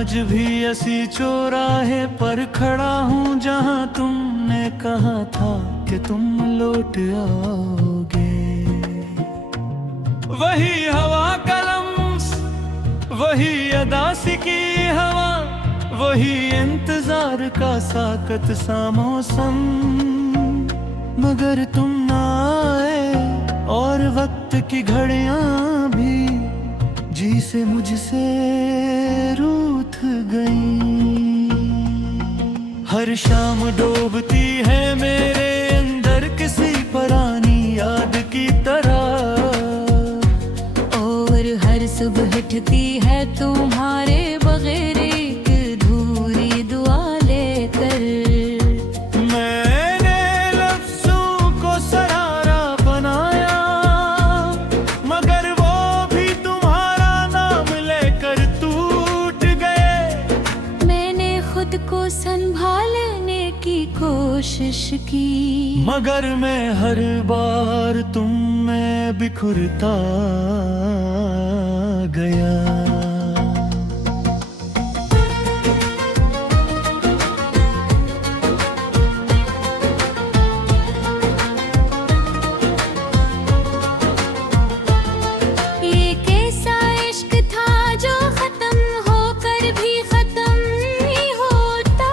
आज भी ऐसी चौराहे पर खड़ा हूँ जहाँ तुमने कहा था कि तुम लौट आओगे। वही हवा का लम्स, वही अदासी की हवा, वही इंतजार का साकत सा मौसम। मगर तुम ना आए और वक्त की घड़ियां भी जी से मुझसे रूठ गईं। हर शाम डूबती है मेरे अंदर किसी पुरानी याद की तरह, और हर सुबह उठती है तुम्हारे बगैर एक अधूरी दुआ लेकर। मैंने लफ्ज़ों को सहारा बनाया, मगर वो भी तुम्हारा नाम लेकर टूट गए। मैंने खुद को संभालने की कोशिश की, मगर मैं हर बार तुम में बिखरता गया। ये कैसा इश्क था जो खत्म होकर भी खत्म नहीं होता।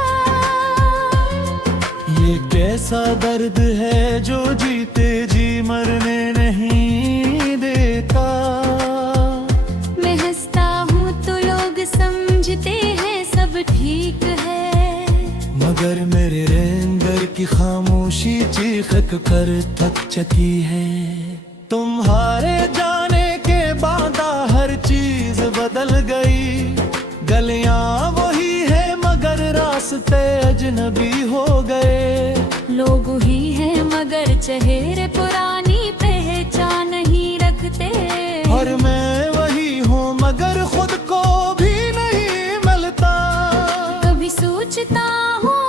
ये कैसा दर्द है जो जीते जी मरने नहीं देता। मैं हंसता हूँ तो लोग समझते हैं सब ठीक है, मगर मेरे अंदर की खामोशी चीख कर थक चुकी है। तुम्हारे जाने के बाद हर चीज बदल गई। गलियां वही है मगर रास्ते अजनबी हो गए। लोग ही हैं मगर चेहरे पुरानी पहचान नहीं रखते। और मैं वही हूँ मगर खुद को भी नहीं मिलता। कभी सोचता हूँ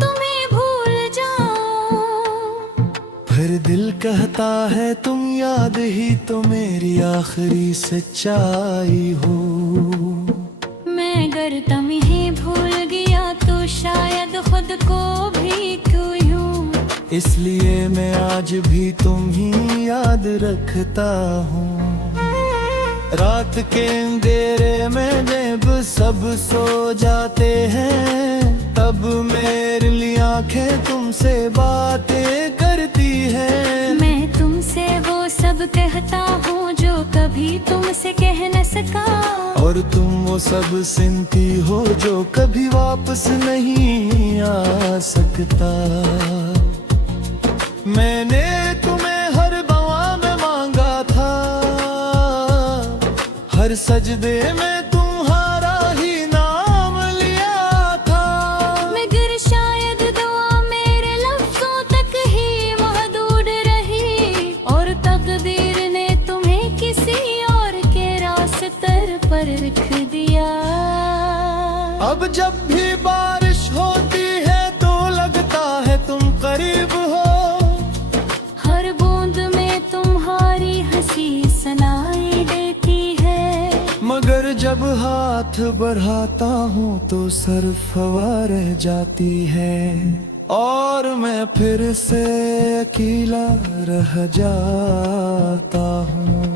तुम्हें भूल जाऊं, फिर दिल कहता है तुम याद ही तो मेरी आखिरी सच्चाई हो। मैं अगर तुम्हें भूल गया तो शायद खुद को भी खोयूं। इसलिए मैं आज भी तुम ही याद रखता हूँ। रात के अंधेरे में जब सब सो जाते हैं, तब मेरे लिए आंखें तुमसे बातें करती हैं। मैं तुमसे वो सब कहता हूँ जो कभी तुमसे कह न सका, और तुम वो सब सुनती हो जो कभी वापस नहीं आ सकता। मैंने तुम्हें हर दुआ में मांगा था, हर सजदे में तुम्हारा ही नाम लिया था। मगर शायद दुआ मेरे लफ्जों तक ही महदूद रही, और तकदीर ने तुम्हें किसी और के रास्ते पर रख दिया। अब जब भी बारिश होती है तो लगता है तुम करीब हो। हर बूंद में तुम्हारी हंसी सुनाई देती है, मगर जब हाथ बढ़ाता हूँ तो सिर्फ हवा रह जाती है। और मैं फिर से अकेला रह जाता हूँ।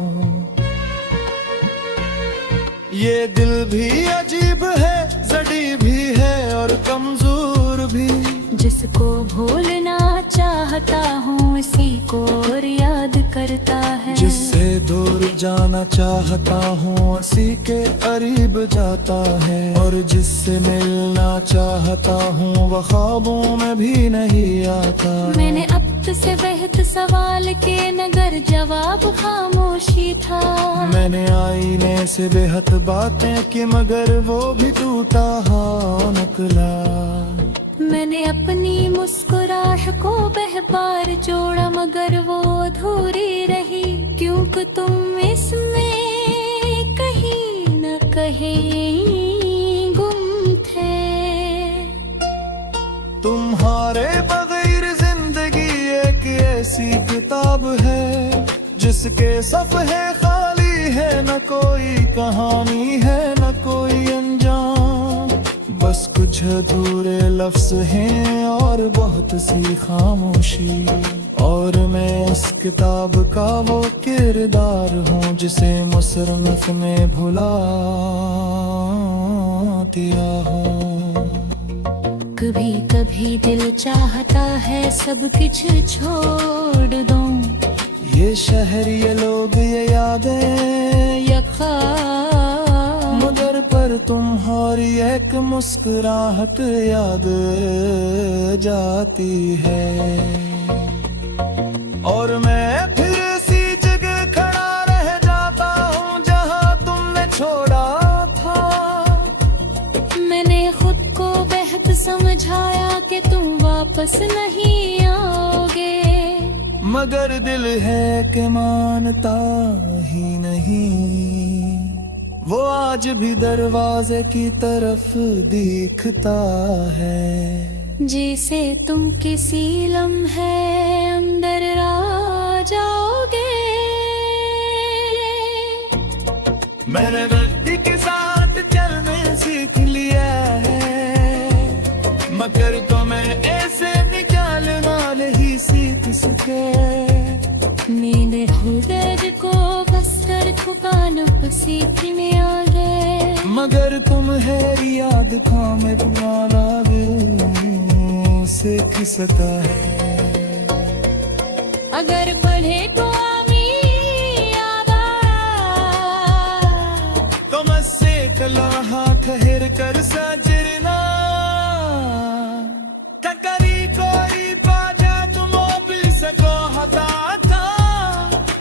ये दिल भी अजीब है, जड़ी भी है और कमजोर भी। जिसको भूलना चाहता हूँ उसी को और याद करता है। जिससे दूर जाना चाहता हूँ उसी के करीब जाता है। और जिससे मिलना चाहता हूँ वह ख्वाबों में भी नहीं आता। मैंने अब से बेहद सवाल के नगर जवाब खामोशी था। मैंने आईने से बेहद बातें की मगर वो भी टूटा हाँ निकला। मैंने अपनी मुस्कुराहट को बहबार जोड़ा मगर वो अधूरी रही, क्योंकि तुम इसमें कहीं न कहीं गुम थे। तुम्हारे बगैर जिंदगी एक ऐसी किताब है जिसके सफ़हे खाली है, न कोई कहानी है न कोई अंजाम। अधूरे लफ्ज हैं और बहुत सी खामोशी, और मैं उस किताब का वो किरदार हूँ जिसे मुसन्नफ में भुला दिया हूँ। कभी कभी दिल चाहता है सब कुछ छोड़ दूं, ये शहर, ये लोग, ये यादें, यका मगर पर तुम्हारी एक मुस्कुराहट याद जाती है। और मैं फिर इसी जगह खड़ा रह जाता हूँ जहाँ तुमने छोड़ा था। मैंने खुद को बेहद समझाया कि तुम वापस नहीं आओगे, मगर दिल है कि मानता ही नहीं। वो आज भी दरवाजे की तरफ दिखता है, जिसे तुम किसी लम्हे अंदर आ जाओगे। मैंने गलती के साथ चलने सीख लिया है, मगर तो मैं ऐसे निकालना नहीं सीख सके। मेरे खुद को बस कर ठुकाना सीखने आ गए, मगर तुम है याद का मैं पुराना दिल सीख सका है। अगर पढ़े तो आमी याद तो मस्से कलाहा ठहर कर सजरना, टकरी कोई पाजा तुम भी सको हता था।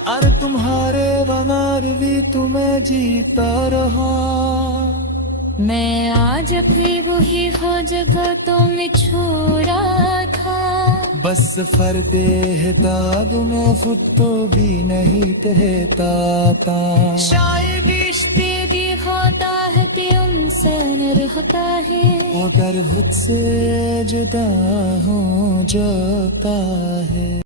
और तुम्हारे बनार भी तुम्हें जीता रहा। मैं आज भी वही हो जगह तुम छोड़ा था। बस सफर देहता में खुद तो भी नहीं कहता था। शायद इश्क़ भी होता है कि उनसे नर होता है, अगर खुद से जुदा हो जाता है।